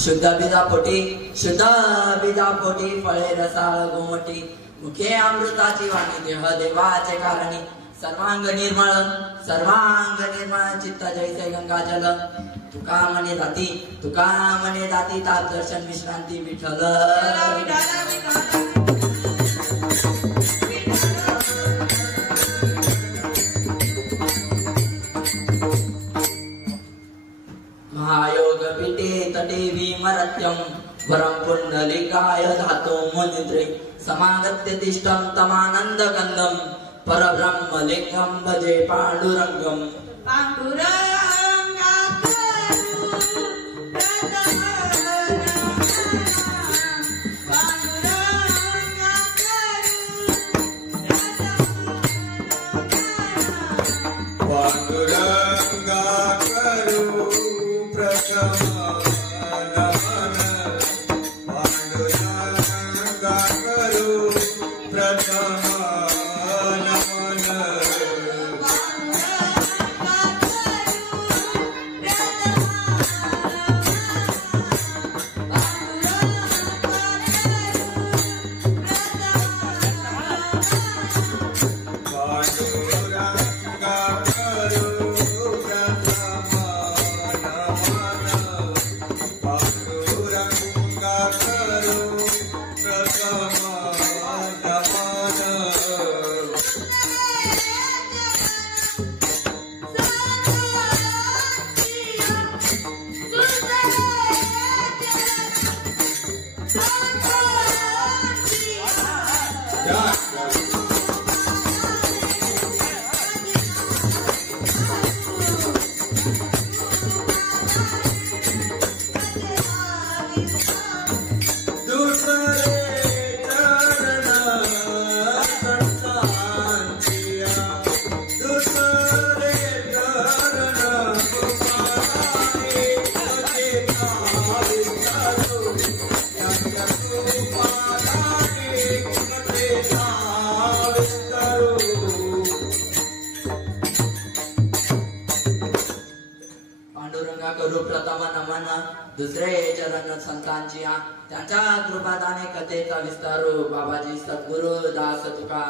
शुद्ध बीजापोटी फळे रसाळ गोमटी मुखे अमृताची वाणी देह देवाचे कारणी सर्वांग निर्मळ चित्त जैसे गंगाजल तुका मने जाती ताप दर्शन विश्रांती विठ्ठल महायोग पीठे तटे विमरत्यम वरम पुंडलिकाय धातो मुनिद्रे समागत्य तिष्ठं तमानंद कंदम परब्रह्म लिंगम भजे पांडुरंगम दुसरे चरण संतांची त्यांच्या कृपादाने कथेचा विस्तारू बाबाजी सद्गुरु दास तुका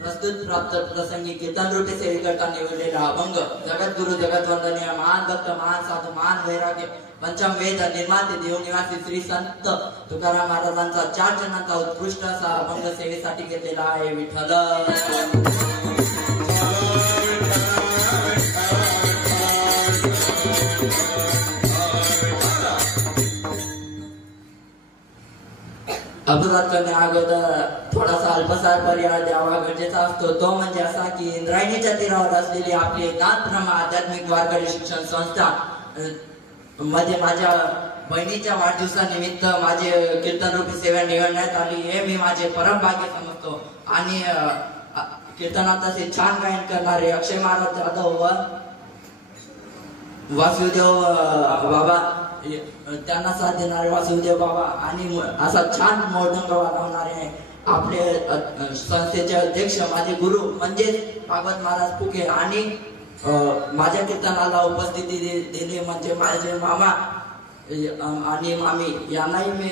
प्रस्तुत प्राप्त प्रसंगी कीर्तन रूपी सेविकर्ता निवडलेला अभंग जगद्गुरु जगतवंदनीय महान भक्त महान साधू महान वैराग्य पंचम वेद निर्माते देव निवासी श्री संत तुकाराम महाराजांचा 4 जणांचा उत्कृष्ट असा अभंग सेवेसाठी घेतलेला आहे विठ्ठल अभंगात करण्या अगोदर थोडासा अल्पसार पर्याय द्यावा गरजेचा असतो तो म्हणजे असा की इंद्रायणीच्या तीरावर असलेली आपली नाथब्रह्म आध्यात्मिक वारकरी शिक्षण संस्था मध्ये माझ्या बहिणीच्या वाढदिवसानिमित्त माझे कीर्तन रूपी सेवा निवडण्यात आली हे मी माझे परम भाग्य समजतो आणि कीर्तनात असे छान गायन करणारे अक्षय महाराज जाधव व वासुदेव बाबा त्यांना साथ देणारे वासुदेव बाबा आणि असा छान मोडंग वाजवणारे आपले संस्थेचे अध्यक्ष माझे गुरु म्हणजे भागवत महाराज फुके आणि माझ्या कीर्तनाला उपस्थिती दिली म्हणजे माझे मामा आणि मामी यांनाही मी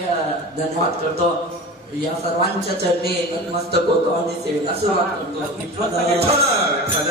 धन्यवाद करतो या सर्वांच्या चरणी नतमस्तक होतो आणि सेवेला सुरुवात करतो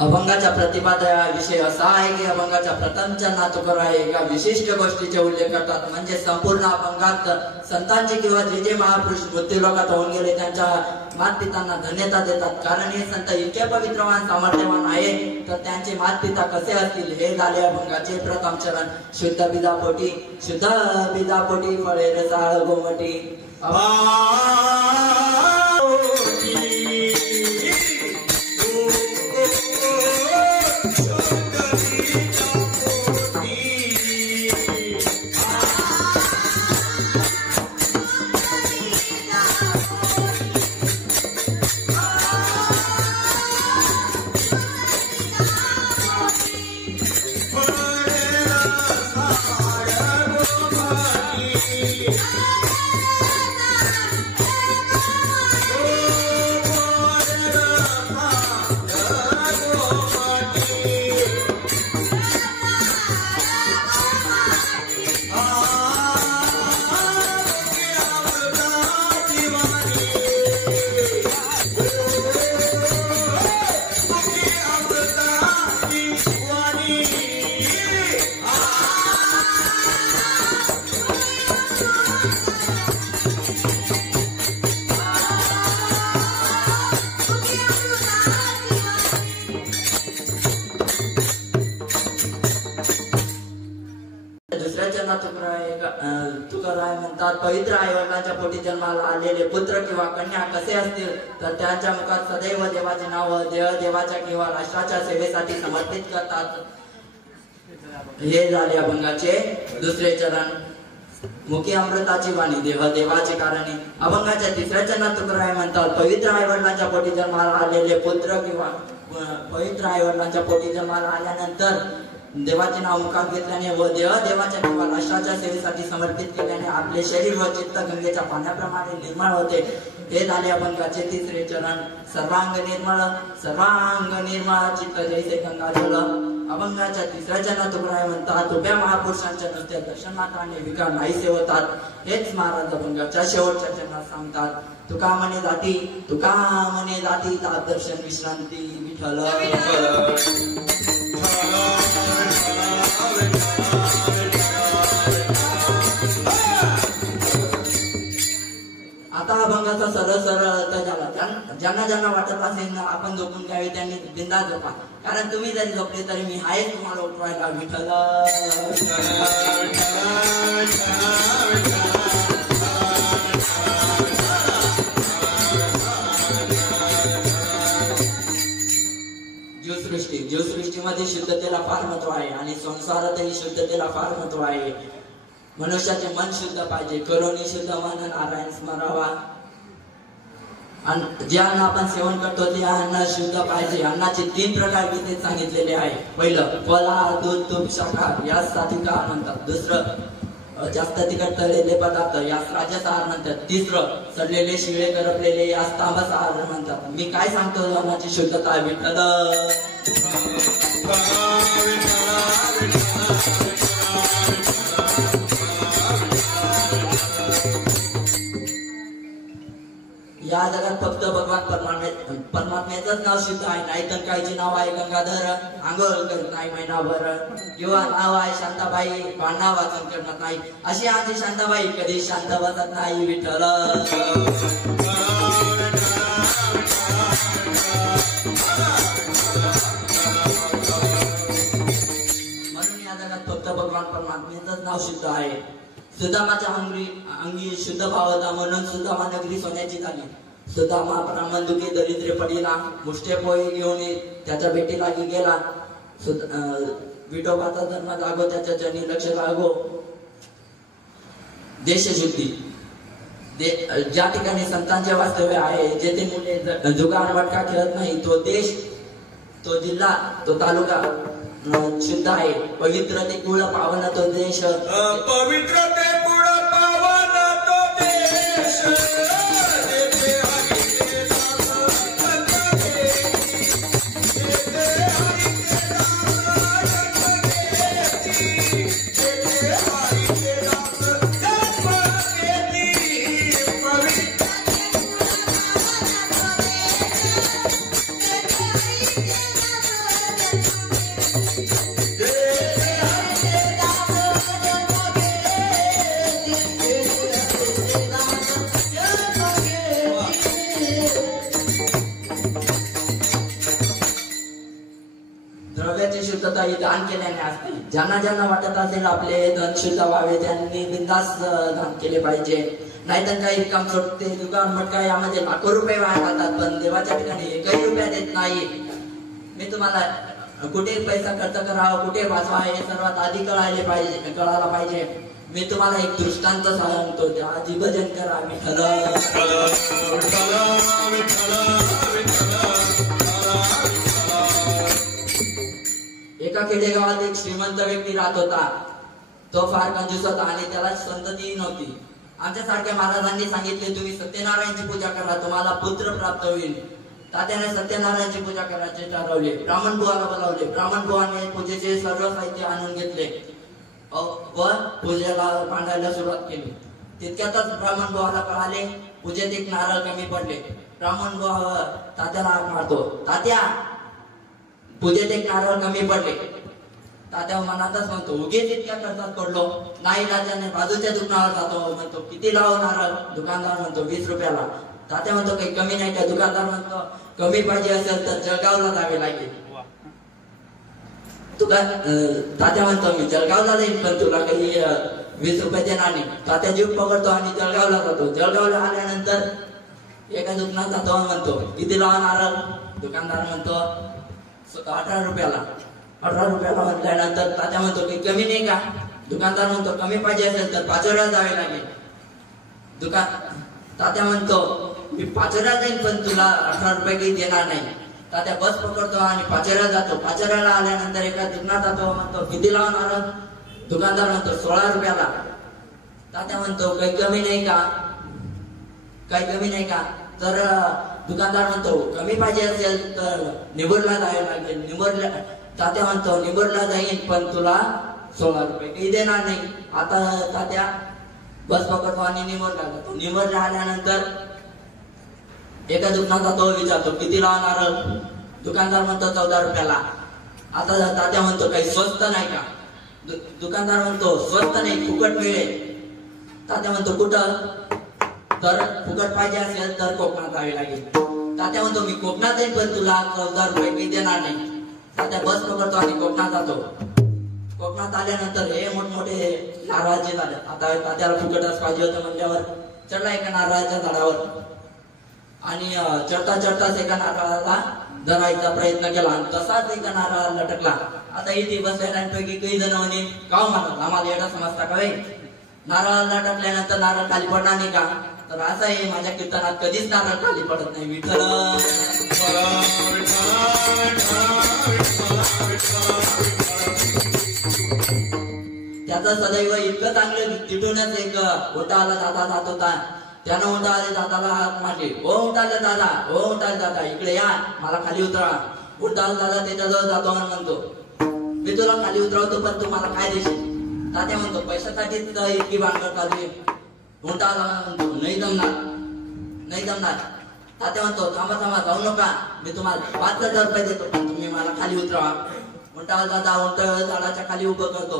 अभंगाच्या प्रतिपादनाविषयी असा आहे की अभंगाच्या प्रथमच्या तुकाराम एका विशिष्ट गोष्टीचे उल्लेख करतात, म्हणजे संपूर्ण अभंगात संतांचे किंवा जे जे महापुरुष मृत्यूलोकात होऊन गेले त्यांच्या मातपितांना धन्यता देतात, कारण हे संत इतके पवित्रवान सामर्थ्यवान आहे तर त्यांचे मातपिता कसे असतील हे झाले अभंगाचे प्रथम चरण. शुद्ध बिदापोटी फळे रसाळ गोमटी. तुकाराम म्हणतात, पवित्र आईवडिलांच्या पोटी जन्माला आलेले पुत्र किंवा कन्या कसे असतील तर त्यांच्या मुखात सदैव देवाचे नाव देवाच्या किंवा राष्ट्राच्या सेवेसाठी समर्पित करतात. हे झाले अभंगाचे दुसरे चरण. मुखी अमृताची वाणी देह देवाचे कारणी. अभंगाच्या तिसऱ्या चरणात तुकाराम म्हणतात, पवित्र आईवडिलांच्या पोटी जन्माला आलेले पुत्र किंवा पवित्र आईवडिलांच्या पोटी जन्माला आल्यानंतर देवाचे नाव मुखात घेतल्याने व देवाच्या किंवा राष्ट्राच्या सेवेसाठी समर्पित केल्याने आपले शरीर व चित्त गंगेच्या पाण्याप्रमाणे निर्मळ होते. हे झाले अभंगाचे तिसरे चरण. सर्वांग निर्मळ चित्त जैसे गंगा जल. अभंगाच्या तिसऱ्या चरणात तुकाराम म्हणतात, उभ्या महापुरुषांच्या नुसत्या दर्शनाने विकार नाहीसे होतात. हेच महाराज अभंगाच्या शेवटच्या चरणात सांगतात. तुका म्हणे जाती तात दर्शन विश्रांती विठ्ठल. आता अभंगाचा सरळ अर्थ झाला. ज्यांना वाटत असेल आपण झोपून घ्यावे त्यांनी बिंदास झोपा, कारण तुम्ही जरी झोपले तरी मी आहेच तुम्हाला उठवायला. विठ्ठल जीवसृष्टीमध्ये शुद्धतेला फार महत्व आहे आणि संसारातही शुद्धतेला फार महत्व आहे. मनुष्याचे मन शुद्ध पाहिजे, करोनी शुद्ध मन नारायण स्मरावा. जे अन्न आपण सेवन करतो ते अन्न शुद्ध पाहिजे. अन्नाचे 3 प्रकार गीतेत सांगितलेले आहे. पहिलं फलाहार, दूध, तूप, शाकाहार यास सात्विक आहार म्हणतात. दुसरं जास्त तिखट तळलेले पदार्थ यास राजस आहार म्हणतात. तिसरं सडलेले शिळे करपलेले यास तामस आहार म्हणतात. मी काय सांगतो, अन्नाची शुद्धता. विठ्ठल या जगात फक्त भगवान परमात्म्याचंच नाव शुद्ध आहे. नाही तर काहीचे नाव आहे गंगाधर, आंघोळ करत नाही महिनाभर, किंवा नाव आहे शांताबाई, भांडणा वाचन करत नाही. अशी आमची शांताबाई कधी शांत बसत नाही. विठ्ठल म्हणून या जगात फक्त भगवान परमात्म्याचंच नाव शुद्ध आहे. सुदामाच्या अंगी शुद्ध भाव होता म्हणून सुदामा नगरी सोन्याची झाली. सुदामा ब्राह्मण दुखी दरिद्र पडीला, मुष्टे पोळी घेऊन त्याच्या भेटीला गेला. विठोबाचा धर्म जागो, त्याच्या चरणी लक्ष लागो. देशशुद्धी. ज्या ठिकाणी संतांचे वास्तव्य आहे, जेथे मुले जुगार मटका खेळत नाही, तो देश, तो जिल्हा, तो तालुका शुद्ध आहे. पवित्र ते कुळ पावन तो देश. पवित्र ते कुळ पावन तो देश. द्रव्याची शुद्धता ही दान केल्याने असते. ज्यांना ज्यांना वाटत असेल आपले धन शुद्ध व्हावे त्यांनी बिंदास दान केले पाहिजे. नाहीतर काही काम सोडते दुकान मटका यामध्ये लाखो रुपये वाया जातात पण देवाच्या ठिकाणी एकही रुपया देत नाही. मी तुम्हाला कुठे पैसा खर्च करावा कुठे वाचवा हे सर्वात आधी कळायला पाहिजे. मी तुम्हाला एक दृष्टांत सांगतो. आधी भजन करा विठ्ठल एका खेडेगावात एक श्रीमंत व्यक्ती राहत होता. तो फार कंजूस होता आणि त्याला संतती नव्हती. आमच्या सारख्या महाराजांनी सांगितले तुम्ही सत्यनारायणची पूजा करा तुम्हाला पुत्र प्राप्त होईल. तात्याने सत्यनारायणची पूजा करायचे ठरवले. ब्राह्मण बुवाला बोलावले. ब्राह्मण बुवाने पूजेचे सर्व साहित्य आणून घेतले व पूजेला मांडायला सुरुवात केली. तितक्यातच ब्राह्मण बुवाला कळाले पूजेत एक नारळ कमी पडले. ब्राह्मण बुवा तात्याला हाक मारतो. तात्या पूजेत एक नारळ कमी पडले. तात्या मनातच म्हणतो उगीच इतक्या खर्चात पडलो. नाही राजाने बाजूच्या दुकानावर जातो म्हणतो किती लाव नारळ. दुकानदार म्हणतो 20 रुपयाला. तात्या म्हणतो काही कमी नाही का. दुकानदार म्हणतो कमी पाहिजे असेल तर जळगावला जावे लागेल. तुला तात्या म्हणतो मी जळगावला जाईल पण तुला काही 20 रुपये देणार नाही. तात्या जीव पकडतो आणि जळगावला जातो. जळगावला आल्यानंतर एका दुकानात जातो म्हणतो किती लावा नारळ. दुकानदार म्हणतो 18 रुपयाला. 18 रुपयाला म्हटल्यानंतर तात्या म्हणतो काही कमी नाही का. दुकानदार म्हणतो कमी पाहिजे असेल तर पाचोऱ्याला जावे लागेल. तात्या म्हणतो मी पाचोऱ्याला जाईल पण तुला 18 रुपये काही देणार नाही. तात्या बस पकडतो आणि पाचोऱ्याला जातो. पाचोऱ्याला आल्यानंतर एका दुकानात जातो म्हणतो किती लावा नारळ. दुकानदार म्हणतो 16 रुपयाला. तात्या म्हणतो काही कमी नाही का. काही कमी नाही का. तर दुकानदार म्हणतो कमी पाहिजे असेल तर निबूरला जावे लागेल. तात्या म्हणतो निबूरला जाईल पण तुला 16 रुपये काही देणार नाही. आता तात्या बस पकडतो आणि निबूरला जातो. निबूरला आल्यानंतर एका दुकानात तो विचारतो किती लावा नारळ. दुकानदार म्हणतो 14 रुपयाला. आता तात्या म्हणतो काही स्वस्त नाही का. दुकानदार म्हणतो स्वस्त नाही फुकट मिळेल. तात्या म्हणतो कुठं. तर फुकट पाहिजे असेल तर कोकणात जावे लागेल. तात्या म्हणतो मी कोकणात येईल पण तुला 14 रुपये काही देणार नाही. तात्या बस पकडतो आणि कोकणात जातो. कोकणात आल्यानंतर हे मोठमोठे नारळाचे झाले. आता तात्याला फुकटच पाहिजे होतं म्हणल्यावर चढला एका नारळाच्या झाडावर आणि चढता चढताच एका नारळाला धरायचा प्रयत्न केला आणि तसाच एका नारळाला लटकला. आता इथे बसलेल्यांपैकी काही जण म्हणे काव म्हणतात आम्हाला एवढा समजता का. नारळाला लटकल्यानंतर नारळ खाली पडणार नाही का. तर असं आहे माझ्या कीर्तनात कधीच नारळ खाली पडत नाही. विठ्ठल त्याचं सदैव इतकं चांगलं तिथूनच एक उंटाला दादा जात होता. त्यानं उंटाले दादाला हात मारले. ओ उंटाले दादा ओ उंटाले दादा इकडे या मला खाली उतरा. उंटाला दादा त्याच्याजवळ जातो आणि म्हणतो मी तुला खाली उतरवतो पण तू मला काय देशील. तात्या म्हणतो पैशासाठीच इतकी भानगड चालू आहे. उंटाला म्हणतो नाही जमणार नाही जमणार. तात्या म्हणतो थांबा थांबा जाऊ नका मी तुम्हाला 5,000 रुपये देतो पण तुम्ही मला खाली उतरवा. उंटाला दादा उंट झाडाच्या खाली उभं करतो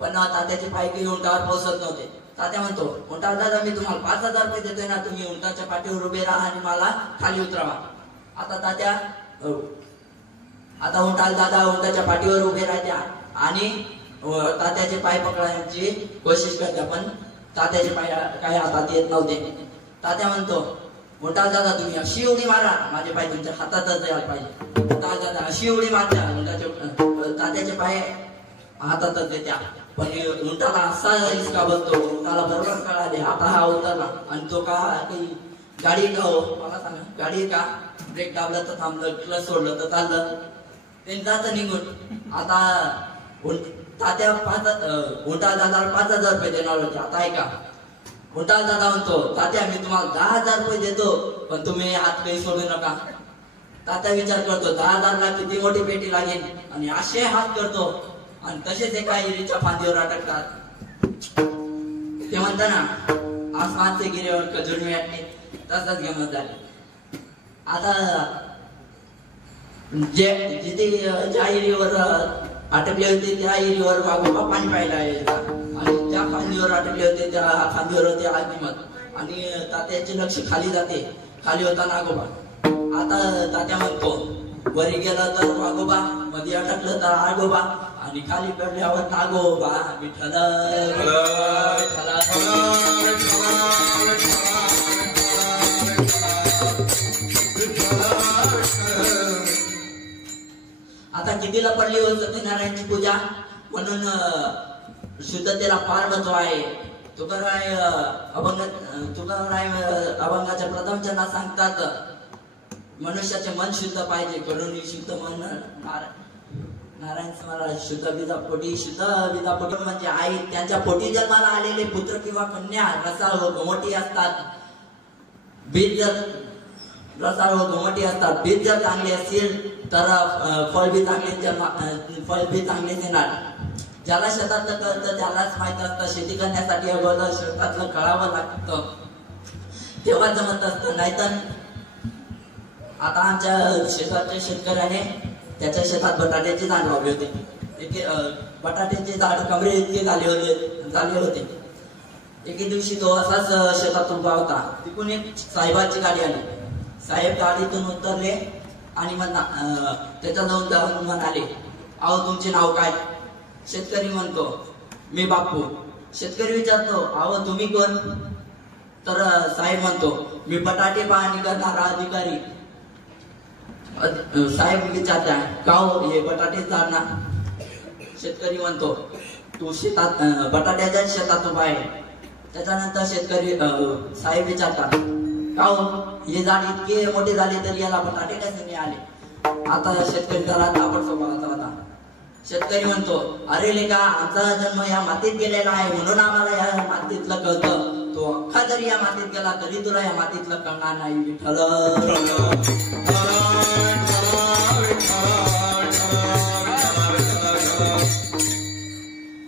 पण तात्याचे पाय काही उंटावर पोहोचत नव्हते. तात्या म्हणतो उंटाला दादा मी तुम्हाला 5,000 रुपये देतोय ना तुम्ही उंटाच्या पाठीवर उभे राहा आणि मला खाली उतरवा. आता तात्या आता उंटाला दादा उंटाच्या पाठीवर उभे राहत्या आणि तात्याचे पाय पकडायची कोशिश करत्या पण तात्याचे पाय काय हातात येत नव्हते. तात्या म्हणतो उंटाला दादा तुम्ही अशी उडी मारा माझे पाय तुमच्या हातातच यायला पाहिजे. उंटाला दादा अशी उडी मारत्या तात्याचे पाय हातातच येत्या पण उंटाला असा हिसका बसतो. उंटाला बरोबर कळाले आता हा उतरला आणि तो का काही गाडी का हो मला सांगा गाडी का. ब्रेक दाबला तर थांबलं क्लच सोडलं तर चाललं ते जात निघून. आता तात्या उंटाला दादाला 5,000 रुपये देणार होते. आता ऐका उंटाला दादा म्हणतो तात्या मी तुम्हाला 10,000 रुपये देतो पण तुम्ही हात काही सोडू नका. तात्या विचार करतो 10,000 ला किती मोठी पेटी लागेल आणि असे हात करतो आणि तसेच एका इरीच्या फांदीवर अटकतात. ते म्हणता ना आसमानचे गिरेवर खजूर मिळते तसंच गमत झाली. आता जिथे ज्या इरीवर अटकले होते त्या इरीवर वाघोबा पाणी प्यायला यायचा आणि त्या फांदीवर अटकले होते त्या फांदीवर होते आदिमत आणि तात्याचे लक्ष खाली जाते. खाली होता नागोबा. आता तात्या म्हणतो वरी गेलं तर वाघोबा, मध्ये अटकलं तर आगोबा आणि खाली पडल्यावर नागोबा. विठ्ठल आता कितीला पडली हो सत्यनारायणची पूजा, म्हणून शुद्धतेला फार महत्व आहे. तुकाराय अभंगाच्या प्रथम चरणात सांगतात, मनुष्याचे मन शुद्ध पाहिजे, करून शुद्ध मन नारायण स्मरण. शुद्ध विधा पोटी, शुद्ध विधा पोटी म्हणजे आई. त्यांच्या पोटी जन्माला आलेले पुत्र किंवा कन्या रसाळ व घुमटी असतात. बीज जर रसाळ व घुमटी असतात. बीज जर चांगले असतील तर फळ बी चांगले देणार. ज्याला शेतातलं कळतं त्यालाच माहित असतं, शेती करण्यासाठी अगोदर शेतातलं कळावं लागतं, तेव्हा जमत असतं. नाहीतर आता आमच्या शेताच्या शेतकऱ्याने त्याच्या शेतात बटाट्याचे झाड लावले होते. बटाट्याचे झाड कमरे इतके झाले होते. एके दिवशी तो असाच शेतात उभा होता. तिकडून एक साहेबाची गाडी आली. साहेब गाडीतून उतरले आणि त्याच्या जाऊन म्हणाले, अहो तुमचे नाव काय? शेतकरी म्हणतो, मी बापू. शेतकरी विचारतो, अहो तुम्ही कोण? तर साहेब म्हणतो, मी बटाटे पाहणी करणारा अधिकारी. साहेब विचारता, का हो हे बटाटे चालना? शेतकरी म्हणतो, तू शेतात बटाट्याच्या शेतात उभा आहे. त्याच्यानंतर शेतकरी साहेब विचारतात, का हो हे झाड इतके मोठे झाले तरी याला बटाटे कसे नाही आले? आता शेतकरी जरा तापट स्वभावाचा होता. शेतकरी म्हणतो, अरे लेका, आमचा जन्म या मातीत गेलेला आहे, म्हणून आम्हाला या मातीतलं कळतं. तो अख्खा जरी या मातीत गेला तरी तुला या मातीतलं कळणार नाही. विठ्ठल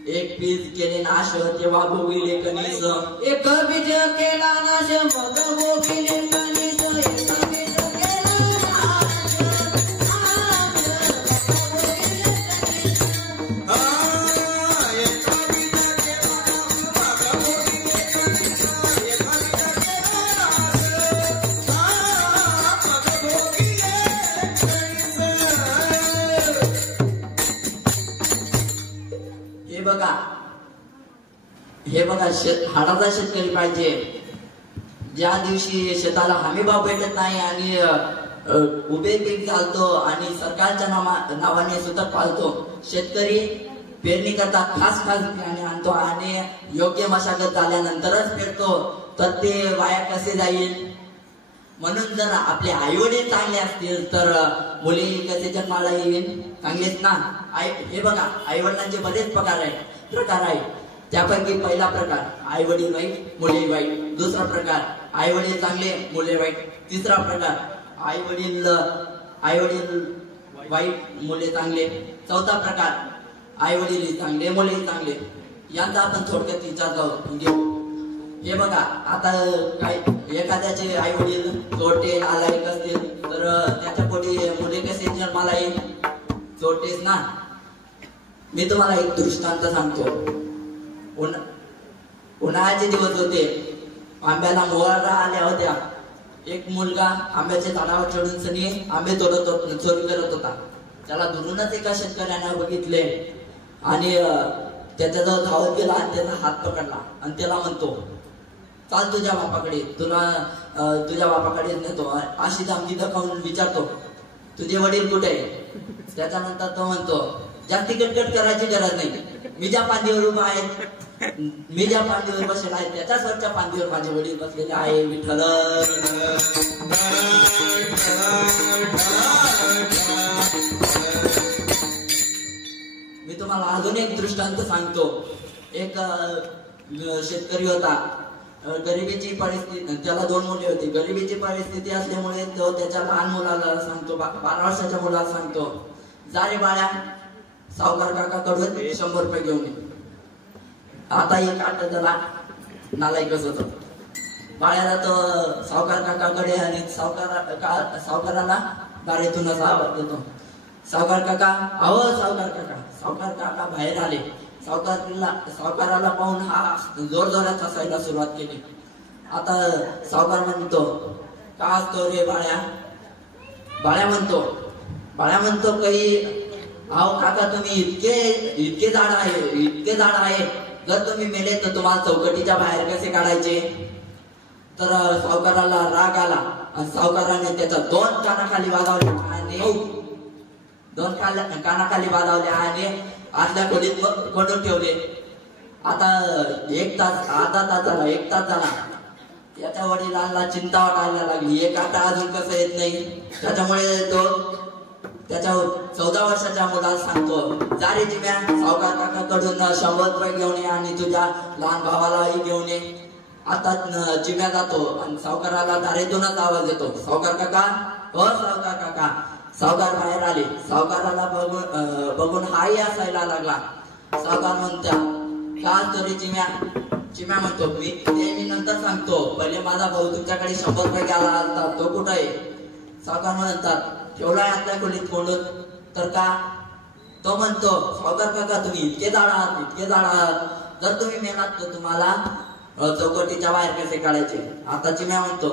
एक बीज केले नाश तेव्हा भोगिले कणीस. एक बीज केला नाश मग भोगिले कणीस. हे बघा, हाडाचा शेतकरी पाहिजे. ज्या दिवशी शेताला हमी भाव भेटत नाही आणि उभे पीक घालतो आणि सरकारच्या नावाने सुद्धा पाळतो, शेतकरी पेरणी करता खास बियाणे आणतो आणि योग्य मशागत झाल्यानंतरच पेरतो, तर ते वाया कसे जाईल? म्हणून जर आपले आई वडील चांगले असतील तर मुली कसे जन्माला येईल? चांगलेच ना. हे बघा, आई वडिलांचे बरेच प्रकार आहेत. त्यापैकी पहिला प्रकार आई वडील वाईट मुले वाईट. दुसरा प्रकार आई वडील चांगले मुले वाईट. तिसरा प्रकार आई वडील वाईट मुले चांगले. चौथा प्रकार आई वडील चांगले मुले चांगले. यांचा आपण थोडक्यात विचार घेऊ. हे बघा, आता काय एखाद्याचे आई वडील चोरटे नालायक असतील तर त्याच्या पोटी मुले कसे जन्माला येईल? चोरटेच ना. मी तुम्हाला एक दृष्टांत सांगतो. उन्हाळ्याचे दिवस होते. आंब्याला मोहरा आल्या होत्या. एक मुलगा आंब्याच्या झाडावर चढून सनी आंबे चोरी करत होता. त्याला दुरूनच एका शेतकऱ्याने बघितले आणि त्याच्याजवळ धावत गेला आणि त्याचा हात पकडला आणि त्याला म्हणतो, चाल तुझ्या बापाकडे, तुझ्या बापाकडे नेतो. अशी धमकी दाखवून विचारतो, तुझे वडील कुठे? त्याच्यानंतर तो म्हणतो, जास्ती कटकट करायची गरज नाही. मी ज्या पांदीवर उभा आहे, मी ज्या पांदीवर बसलेला आहे त्याच्याच वरच्या पांदीवर माझे वडील बसलेले आहे. विठ्ठल मी तुम्हाला अजून एक दृष्टांत सांगतो. एक शेतकरी होता. गरिबीची परिस्थिती, त्याला 2 मुले होती. गरिबीची परिस्थिती असल्यामुळे तो त्याच्या लहान मुलाला सांगतो, 12 वर्षाच्या मुलाला सांगतो, जा रे बाळ्या, सावकार काकाकडून 100 रुपये घेऊन ये. आता एक आठ त्याला नालायकच होत. बाळ्याला तो सावकार काकाकडे आणि सावकाराला दारेतूनच आवाज देतो, सावकार काका, अहो सावकार काका. सावकार काका बाहेर आले. सावकाराला पाहून हा जोरजोरात हसायला सुरुवात केली. आता सावकार म्हणतो, का असतो रे बाळ्या? बाळ्या म्हणतो, बाळा म्हणतो काही अहो काका तुम्ही इतके झाड आहे जर तुम्ही मेले तर तुम्हाला चौकटीच्या बाहेर कसे काढायचे. तर सावकाराला राग आला आणि सावकाराने त्याच्या दोन कानाखाली वाजवले आणि आतल्या खोलीत कोंडून ठेवले. आता एक तास झाला. याच्या वडिलांना चिंता वाटायला लागली. एक काका अजून कसं येत नाही. त्याच्यामुळे तो त्याच्या 14 वर्षाच्या मुलाला सांगतो जा रे चिम्या सावकार काकाकडून 100 रुपये घेऊन ये आणि तुझ्या लहान भावालाही घेऊन ये. आता चिम्या जातो आणि सावकाराला दारेतूनच आवाज येतो सावकार काका हो सावकार काका. सावकार बाहेर आले. सावकाराला बघून हाही हसायला लागला. सावकार म्हणता का तरी चिम्या म्हणतो मी नंतर सांगतो पहिले माझा भाऊ तुमच्याकडे 100 रुपये घ्यायला आलता तो कुठं आहे. सावकार म्हणतात ठेवलाय आपल्या खोलीत कोंडून. तर का तो म्हणतो सावकार काका तुम्ही इतके झाड आहात जर तुम्ही मेलात तर तुम्हाला चौकटीच्या बाहेर कसे काढायचे. आता चिम्या म्हणतो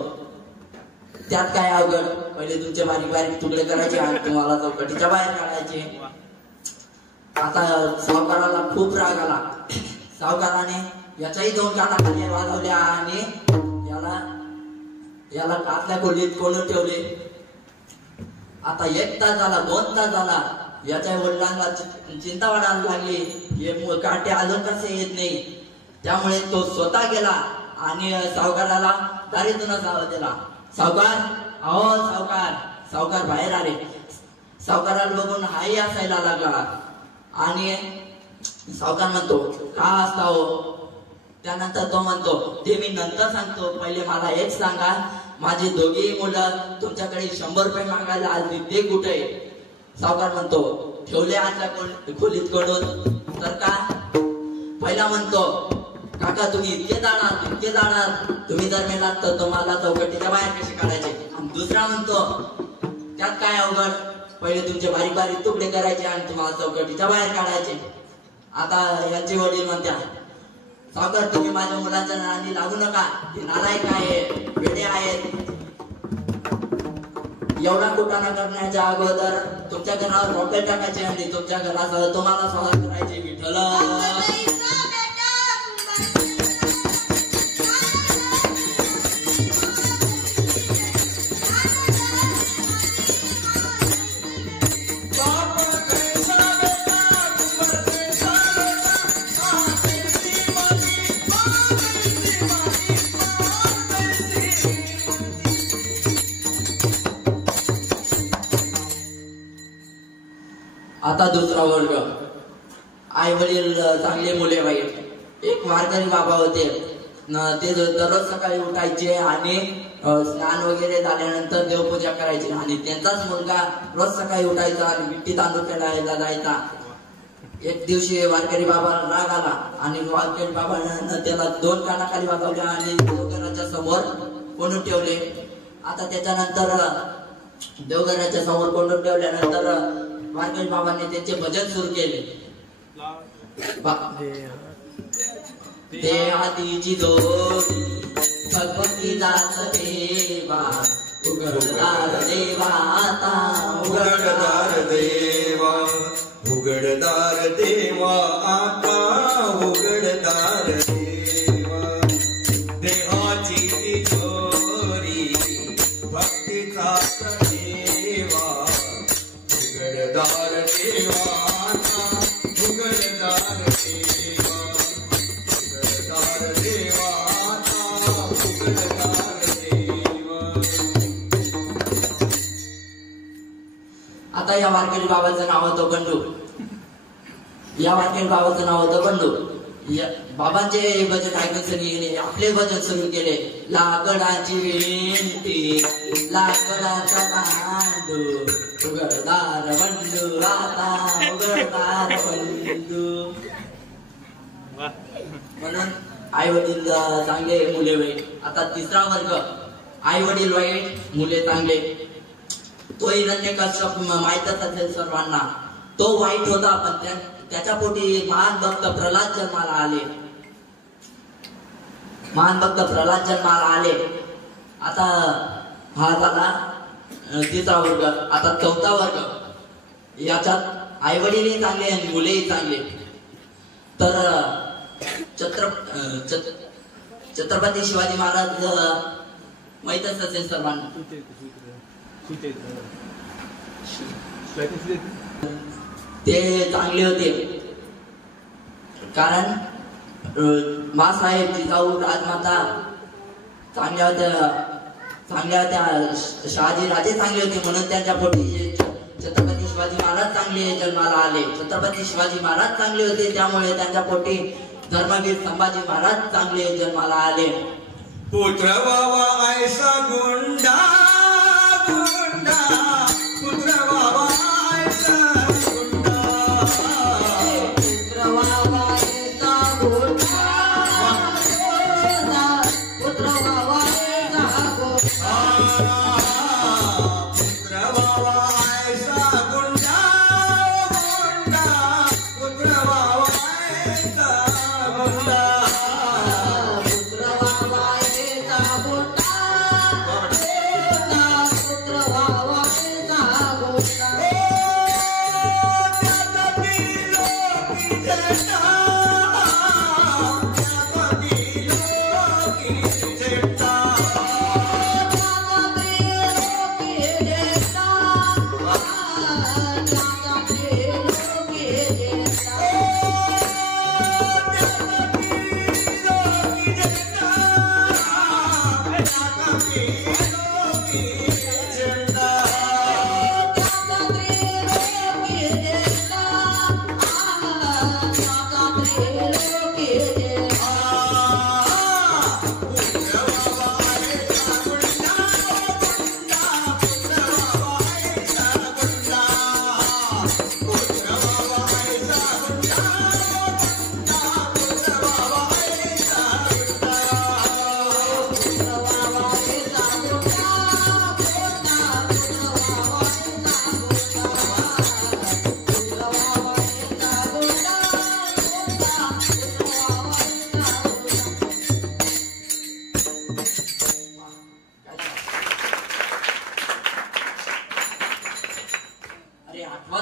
त्यात काय अवघड पहिले तुमचे बारीक तुकडे करायचे आणि तुम्हाला चौकटीच्या बाहेर काढायचे. आता सावकाराला खूप राग आला. सावकाराने याच्याही 2 कानाखाली वाजवल्या आणि याला आतल्या खोलीत कोंडून ठेवले. आता 1 तास झाला 2 तास झाला. याच्या वडिलांना चिंता वाढायला लागली. हे काटे अजून कसे येत नाही. त्यामुळे तो स्वतः गेला आणि सावकाराला दारीतूनच आवाज दिला सावकार अहो सावकार बाहेर आले. सावकाराला बघून हाही हसायला लागला आणि सावकार म्हणतो का हसता हो. त्यानंतर तो म्हणतो ते मी नंतर सांगतो पहिले मला एक सांगा माझी दोघी मुलं तुमच्याकडे 100 रुपये मागायला आली ते कुठे. सावकार म्हणतो ठेवले आतल्या खोलीत कोंडून. तर का पहिला म्हणतो काका तुम्ही इतके जाणार तुम्ही जर मेलात तर तुम्हाला चौकटीच्या बाहेर कसे काढायचे. आणि दुसरा म्हणतो त्यात काय अवघड पहिले तुमचे बारीक तुकडे करायचे आणि तुम्हाला चौकटीच्या बाहेर काढायचे. आता यांचे वडील म्हणत्या सावकार तुम्ही माझ्या मुलाच्या नादी लागू नका ते नालायक आहे वेडे आहेत. एवढा कुटाणा करण्याच्या अगोदर तुमच्या घरावर रॉकेट टाकायचे आणि तुमच्या घरासह तुम्हाला स्वागत करायचे. विठ्ठल आता दुसरा वर्ग आई वडील चांगले मुले वाईट. एक वारकरी बाबा होते. ते दररोज सकाळी उठायचे आणि स्नान वगैरे झाल्यानंतर देवपूजा करायची आणि त्यांचाच मुलगा रोज सकाळी उठायचा आणि विट्टी तांदूळ खेळायला जायचा. एक दिवशी वारकरी बाबाला राग आला आणि वारकरी बाबानं त्याला 2 कानाखाली वाजवल्या आणि देवघराच्या समोर कोंडून ठेवले. आता त्याच्यानंतर देवघराच्या समोर कोंडून ठेवल्यानंतर वारकरी बाबांनी त्यांचे भजन सुरू केले. देहातीची जोडी भगवती दास देवा उघडदार देवा आता उघडदार देवा उघडदार देवा आता उघडदार देवा. देहाची तिजोरी भक्तीचा देवा उघडदार देवा आता उघडदार देवा उघडदार देवा आता उघडदार देवा. आता या वारकरी बाबाचं नाव होतं बंडू. या वारकरी बाबाचं नाव होतं बंडू. बाबांचे भजन ऐकून सगळे आपले भजन सुरू केले. लाकडाची विंटी लाकडाचा तांदू उघडदार बंडू आता उघडदार बंडू. म्हणून आई वडील चांगले मुले वाईट. आता तिसरा वर्ग आई वडील वाईट मुले चांगले. तो हिरण्यकश्यप माहीतच असेल सर्वांना. तो वाईट होता पण त्याच्या पोटी महान भक्त प्रल्हाद जन्माला आले. आता हा झाला तिसरा वर्ग. आता चौथा वर्ग याच्यात आई वडीलही चांगले आणि मुलेही चांगले. तर छत्रपती शिवाजी महाराज माहीतच असेल सर्वांना. ते चांगले होते कारण मासाहेब जिजाऊ राजमाता चांगल्या होत्या. शहाजी राजे चांगले होते म्हणून त्यांच्या पोटी छत्रपती शिवाजी महाराज चांगले जन्माला आले. छत्रपती शिवाजी महाराज चांगले होते त्यामुळे त्यांच्या पोटी धर्मवीर संभाजी महाराज चांगले जन्माला आले. पुत्र बाबा ऐसा गुंडा गुंडा पुत्र बाबा ऐसा गुंडा पुत्र बाबा ऐसा गुंडा पुत्र बाबा ऐसा गुंडा पुत्र बाबा ऐसा गुंडा गुंडा पुत्र बाबा ऐसा गुंडा पुत्र बाबा ऐसा गुंडा पुत्र बाबा ऐसा गुंडा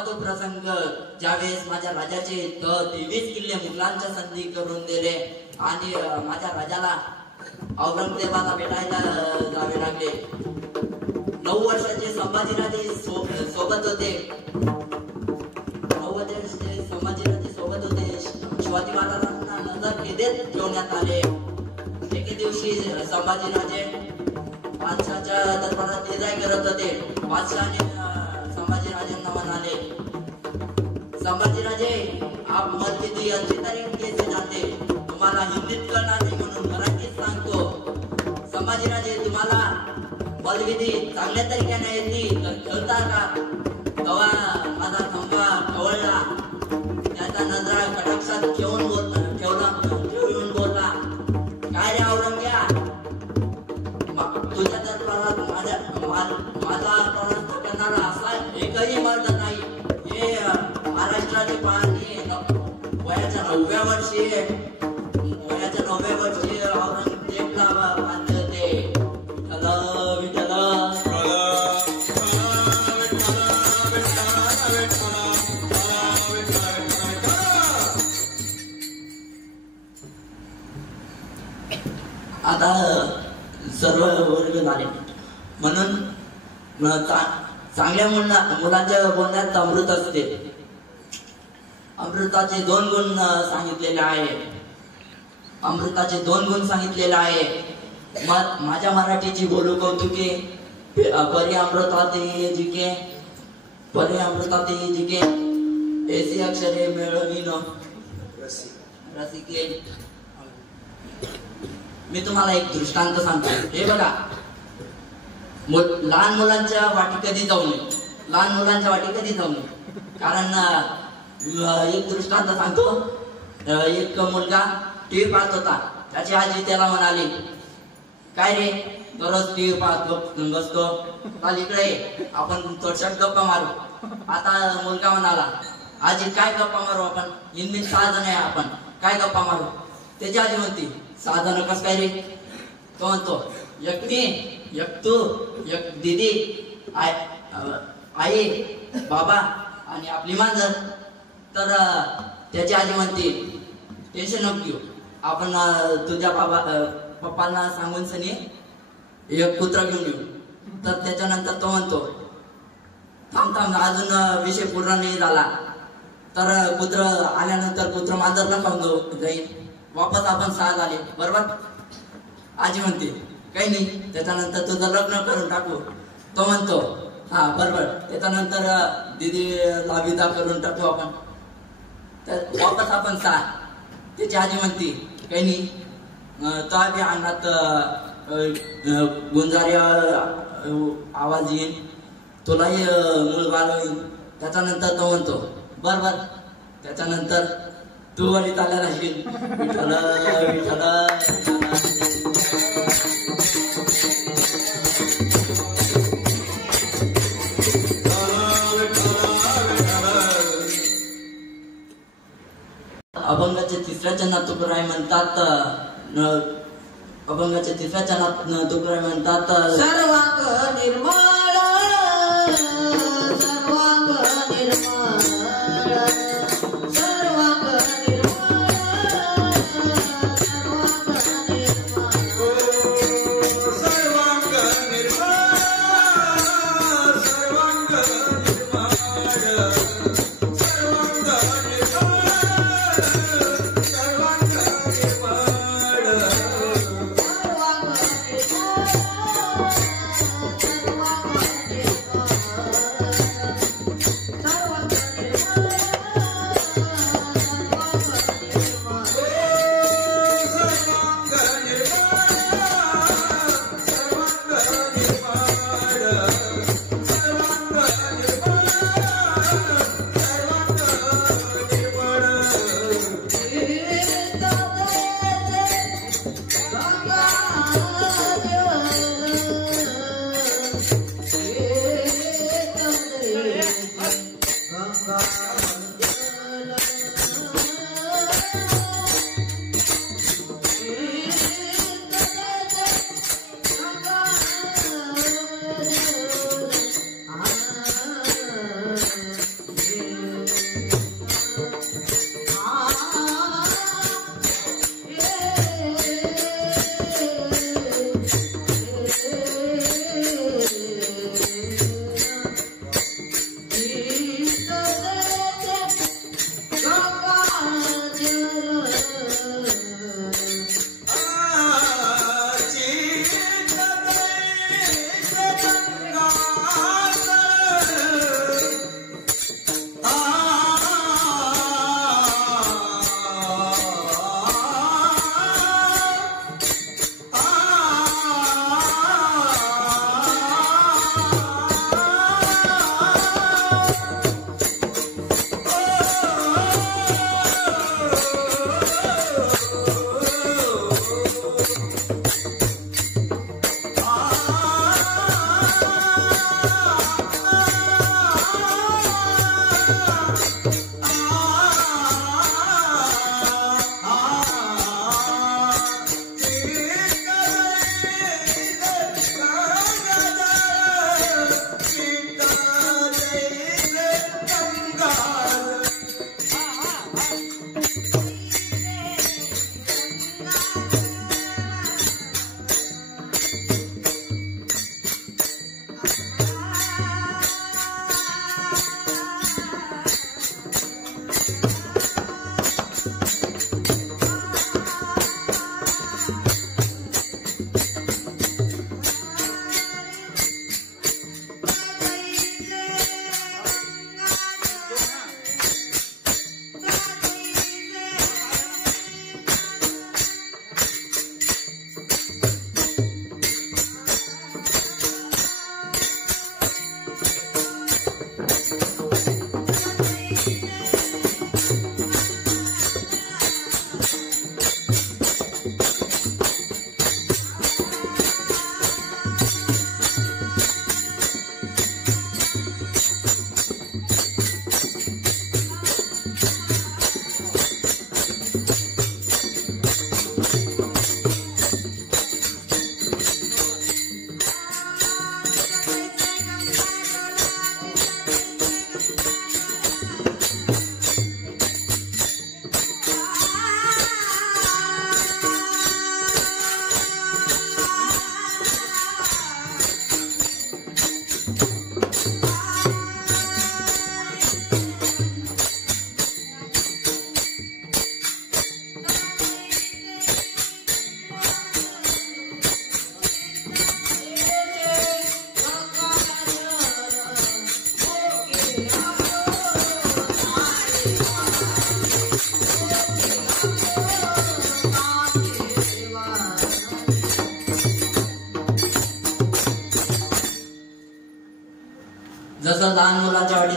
तो प्रसंग ज्यावेळेस माझ्या राजाचे 23 किल्ले मुघलांच्या संधी करून दिले आणि माझ्या राजाला औरंगजेबाला भेटायला जावे लागले. 9 वर्षाचे संभाजीराजे सोबत होते. 9 वर्षाचे संभाजीराजे सोबत होते. शिवाजी महाराजांना नजरकेदेत ठेवण्यात आले. एके दिवशी संभाजीराजे बादशाहच्या दरबारात विदाय करत होते. बादशाहाने संभाजीराजेंना म्हणाले, संभाजीराजे आप मस्जिदी अच्छी तरीके से जाते, तुम्हाला हिंदीत कळणार नाही म्हणून मराठीत सांगतो. संभाजीराजे तुम्हाला बलविधी चांगल्या तरीक्याने येते तर कळता का? तेव्हा माझा खंबा खवळला. त्याचा नजरा कटाक्षात ठेवून बोलला, काय रे औरंग्या, तुझ्या दरबारात माझा परास्त करणारा असा एकही मर्द नाही. हे महाराष्ट्राचे पाणी वयाच्या 9व्या वर्षी औरंगजेबला बांधले होते. विठ्ठल आता सर्व वर्ग झाले म्हणून चांगल्या मुलांच्या बोलण्यात अमृत असते. अमृताचे 2 गुण सांगितलेले आहे. माझ्या मराठीची बोलू कौतुके परी अमृतात जिके ऐसी अक्षरे मिळवीन रसिके. मी तुम्हाला एक दृष्टांत सांगतो. हे बघा, लहान मुलांच्या वाटी कधी जाऊ नये. कारण एक दृष्टांत सांगतो. एक मुलगा टीव्ही पाहत होता. त्याची आजी त्याला म्हणाली, काय रे दररोज टीव्ही पाहत बसतो, काल इकडे आपण थोडशात गप्पा मारू. आता मुलगा म्हणाला, आजी काय गप्पा मारू आपण, हिंदीत 6 जण आहे, आपण काय गप्पा मारू. त्याची आजी म्हणती, 6 जण कस काय रे. तो म्हणतो, एक मी, एक तू, एक दीदी, आई, बाबा आणि आपली मांजर. तर त्याची आजी म्हणते टेन्शन नको घेऊ, आपण तुझ्या पप्पांना सांगून सनी एक कुत्रा घेऊन येऊ. तर त्याच्यानंतर तो म्हणतो थांब थांब अजून विषय पूर्ण नाही झाला. तर कुत्र आल्यानंतर कुत्र मांजरला खाऊन जाईल. वापस आपण 6 झाले बरोबर. आजी म्हणते काही नाही, त्याच्यानंतर तुझं लग्न करून टाकू. तो म्हणतो हा बरोबर, त्याच्यानंतर दीदीला विदा करून टाकू आपण. तर वापस आपण 6. त्याची आजी म्हणते काही नाही, तो आधी अंगात गुंजारी आवाज येईल, तुलाही मुलगा होईल. त्याच्यानंतर तो म्हणतो बरोबर, त्याच्यानंतर तू वली चालला राहील. विठ्ठल विठ्ठल. अभंगाच्या 3ऱ्या चरणात तुकाराय म्हणतात, अभंगाच्या 3ऱ्या चरणात तुकाराय म्हणतात सर्वांग निर्मळ, सर्वांग निर्मळ, सर्वांग निर्मळ, सर्वांग निर्मळ.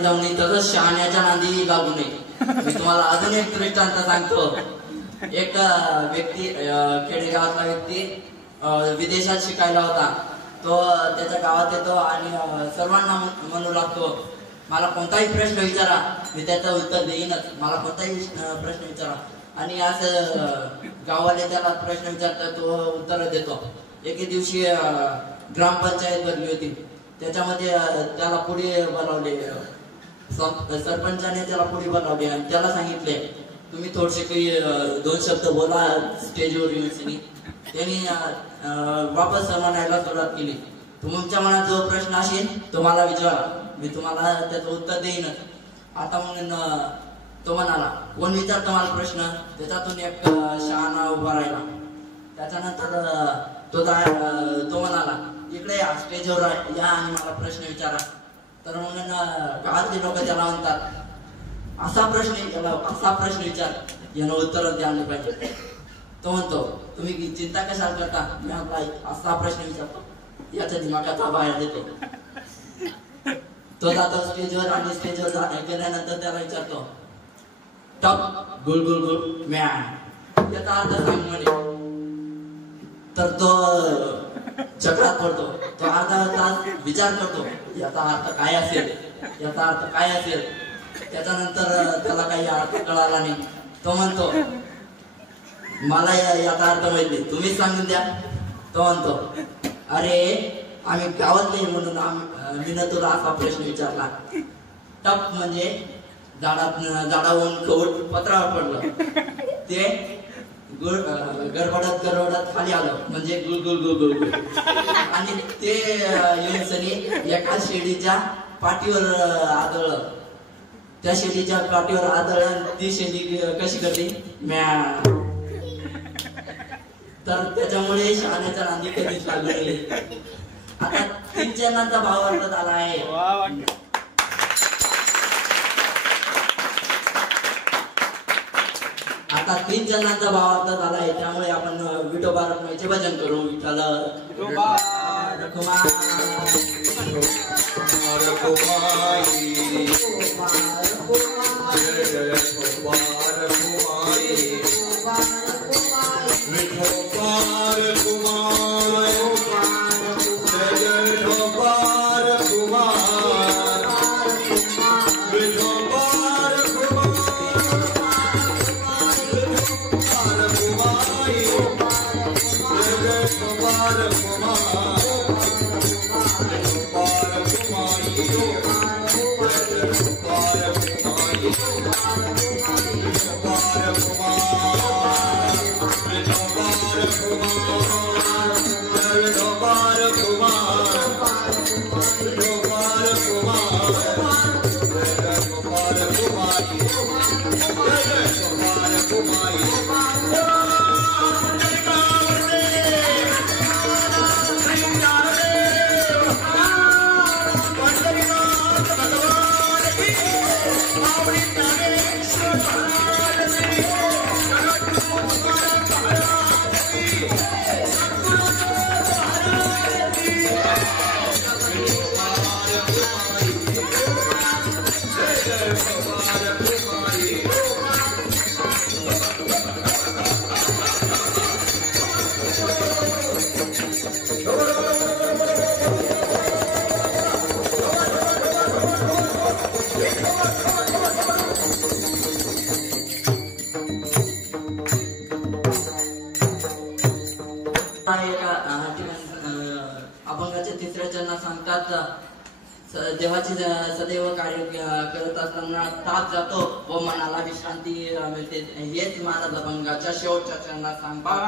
जाऊ नये तसंच शहाण्याच्या नांदी लागू नये. मी तुम्हाला अजून एक दृष्टांत सांगतो. एक व्यक्ती खेडेगावातला व्यक्ती विदेशात शिकायला होता. तो त्याच्या गावात येतो आणि सर्वांना म्हणू लागतो, मला कोणताही प्रश्न विचारा मी त्याचं उत्तर देईनच, मला कोणताही प्रश्न विचारा. आणि असं गावाले त्याला प्रश्न विचारतात, तो उत्तर देतो. एके दिवशी ग्रामपंचायत भरली होती. त्याच्यामध्ये त्याला पुढे बोलावले, सरपंचाने त्याला पुढे बोलावले आणि त्याला सांगितले, तुम्ही थोडेसे काही 2 शब्द बोला स्टेजवर येऊन. त्यांनी वापस म्हणायला सुरुवात केली, तुमच्या मनात जो प्रश्न असेल तो मला विचारा, मी तुम्हाला त्याचं उत्तर देईनच. आता म्हणून तो म्हणाला, कोण विचारतो मला प्रश्न? त्याच्यातून एक शहाणा उभा राहिला. त्याच्यानंतर तो म्हणाला, इकडे या स्टेजवर या आणि मला प्रश्न विचारा. तर म्हणून गावातले लोक त्याला म्हणतात, असा प्रश्न विचार, यानं उत्तर द्यायला पाहिजे. तो म्हणतो, तुम्ही चिंता कशाला करता, मी आपला असा प्रश्न विचारतो, याच्या दिमागाचा बाहेर देतो. तो जातो स्टेजवर आणि स्टेजवर गेल्यानंतर त्याला विचारतो, टप गुल गुल गुल म्या, याचा अर्थ सांग म्हणे. तर तो चक्रात पडतो. तो अर्धा तास विचार करतो, याचा अर्थ काय असेल, याचा अर्थ काय असेल. त्याच्यानंतर त्याला काही अर्थ कळाला नाही. तो म्हणतो, मला याचा अर्थ माहित नाही, तुम्हीच सांगून द्या. तो म्हणतो, अरे आम्ही गावातले म्हणून मी तुला असा प्रश्न विचारला. टप म्हणजे झाडावरून कवट पत्रावर पडलं, ते गडबडत खाली आलं, म्हणजे गुल गुल गुल गुल गुल. आणि ते येऊन सनी एका शेळीच्या पाठीवर आदळलं. त्या शेळीच्या पाठीवर आदळलं, ती शेळी कशी करते, म्या. तर त्याच्यामुळे शहाण्याच्या नांदी कधीच लागू नये. आता 3 जणांचा भाव वाटत आला आहे. आता 3 जणांचा भाव वाटत आला आहे, त्यामुळे आपण विठोबा रखुमाईचे भजन करू. विठ्ठल रखुमाई अभंगाच्या 3ऱ्या चरणात सांगतात, देवाचे सदैव कार्य करत असताना ताप जातो व मनाला विश्रांती मिळते. हेच महाराज अभंगाच्या शेवटच्या चरणात सांगतात.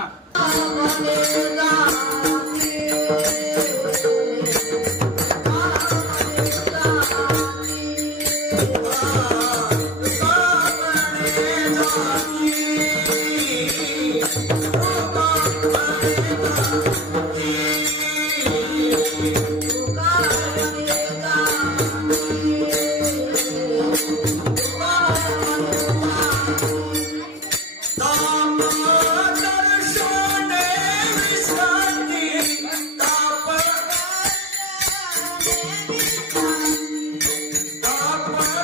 Stop!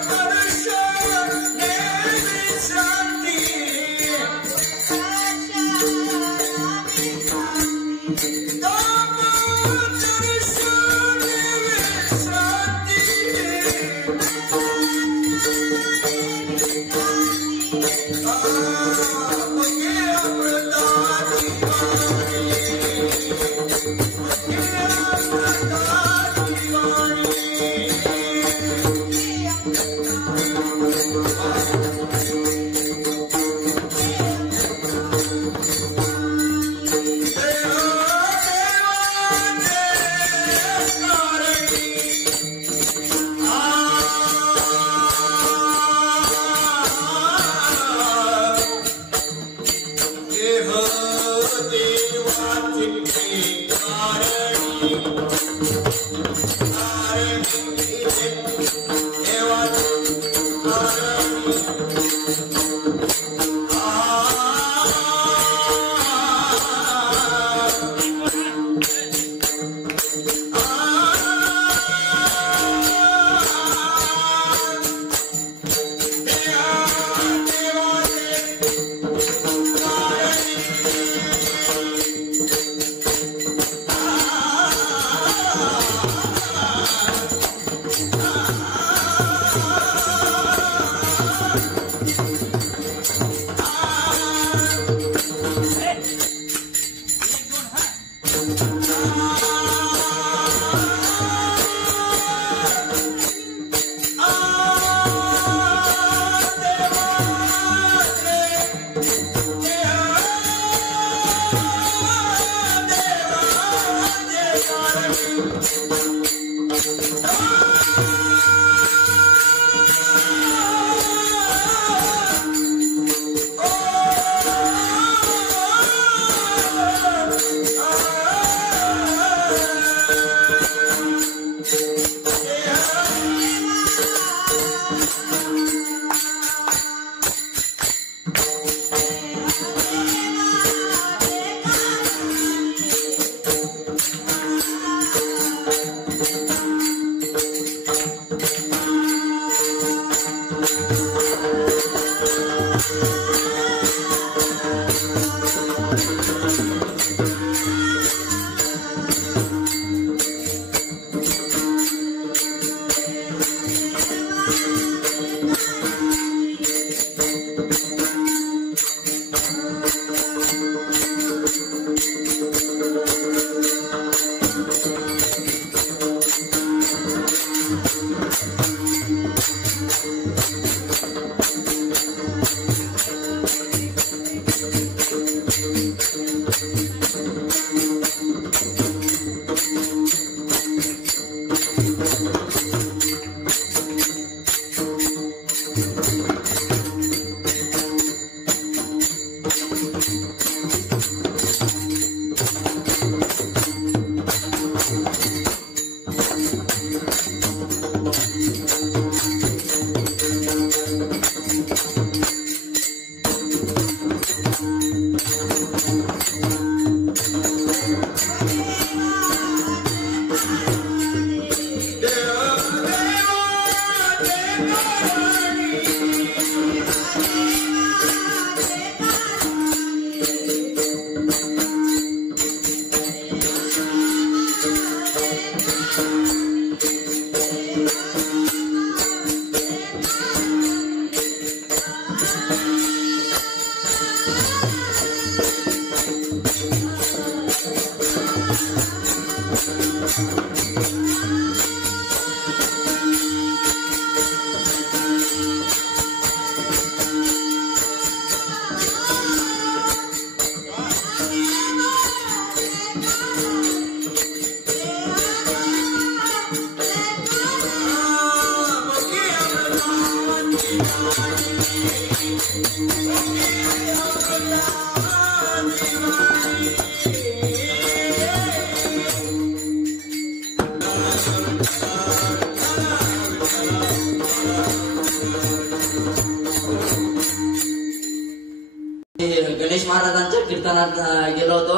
गणेश महाराजांच्या कीर्तनात गेलो होतो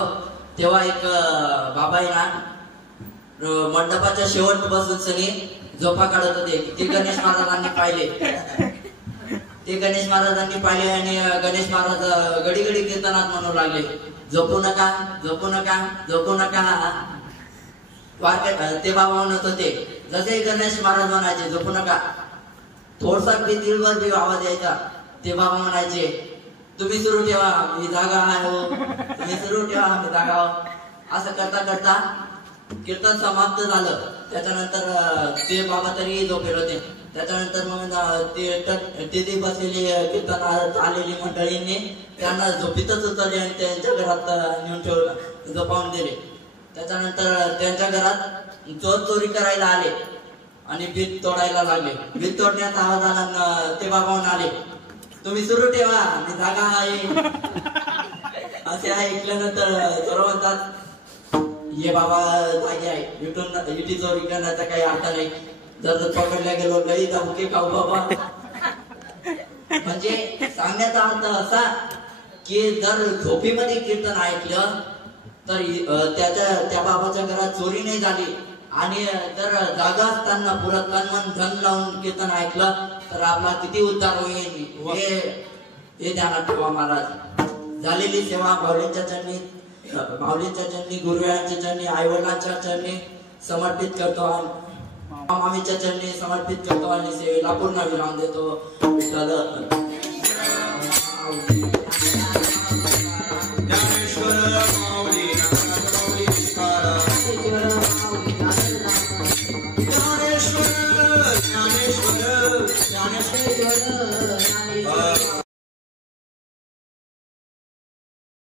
तेव्हा एक बाबा आहे ना मंडपाच्या शेवट बसून सनी झोपा काढत होते. ते गणेश महाराजांनी पाहिले आणि गणेश महाराज घडी घडी कीर्तनात म्हणू लागले, झोपू नका झोपू नका झोपू नका. ते बाबा म्हणत होते, जसे गणेश महाराज म्हणायचे झोपू नका, थोडसा दिलभर भी आवाज यायचा. ते बाबा म्हणायचे, तुम्ही सुरू ठेवा मी जागा आहे हो, तुम्ही सुरू ठेवा मी जागा हो. असं करता करता कीर्तन समाप्त झालं. त्याच्यानंतर ते बाबा तरी झोपेल होते. त्याच्यानंतर मग ते बसलेली कीर्तनात आलेली मंडळींनी त्यांना झोपीतच उचलले आणि त्यांच्या घरात नेऊन ठेवलं, झोपावून दिले. त्याच्यानंतर त्यांच्या घरात चोरी करायला आले आणि भीत तोडायला लागले. भीत तोडण्याचा आवाज आला, ते बाबा म्हणाले, तुम्ही सुरू ठेवा मी जागा आहे. असे ऐकल्यानंतर सर्व म्हणतात, ये बाबा जागे आहे, इटी चोरी करण्याचा काही अर्थ नाही. जर पकडल्या गेलो लई धमके खाऊ बाबा. म्हणजे सांगण्याचा अर्थ असा की जर झोपीमध्ये कीर्तन ऐकलं तर त्या बाबाच्या घरात चोरी नाही झाली आणि जर जागा असताना पुरं तन मन धन लावून कीर्तन ऐकलं तर आपला किती उद्धार होईल हे ध्यानात ठेवा महाराज. झालेली सेवा माऊलींच्या चरणी गुरुवारांच्या चरणी आईवडिलांच्या चरणी समर्पित करतो मामीच्या चरणी समर्पित करतो आणि सेवेला पूर्ण विराम देतो. विठ्ठल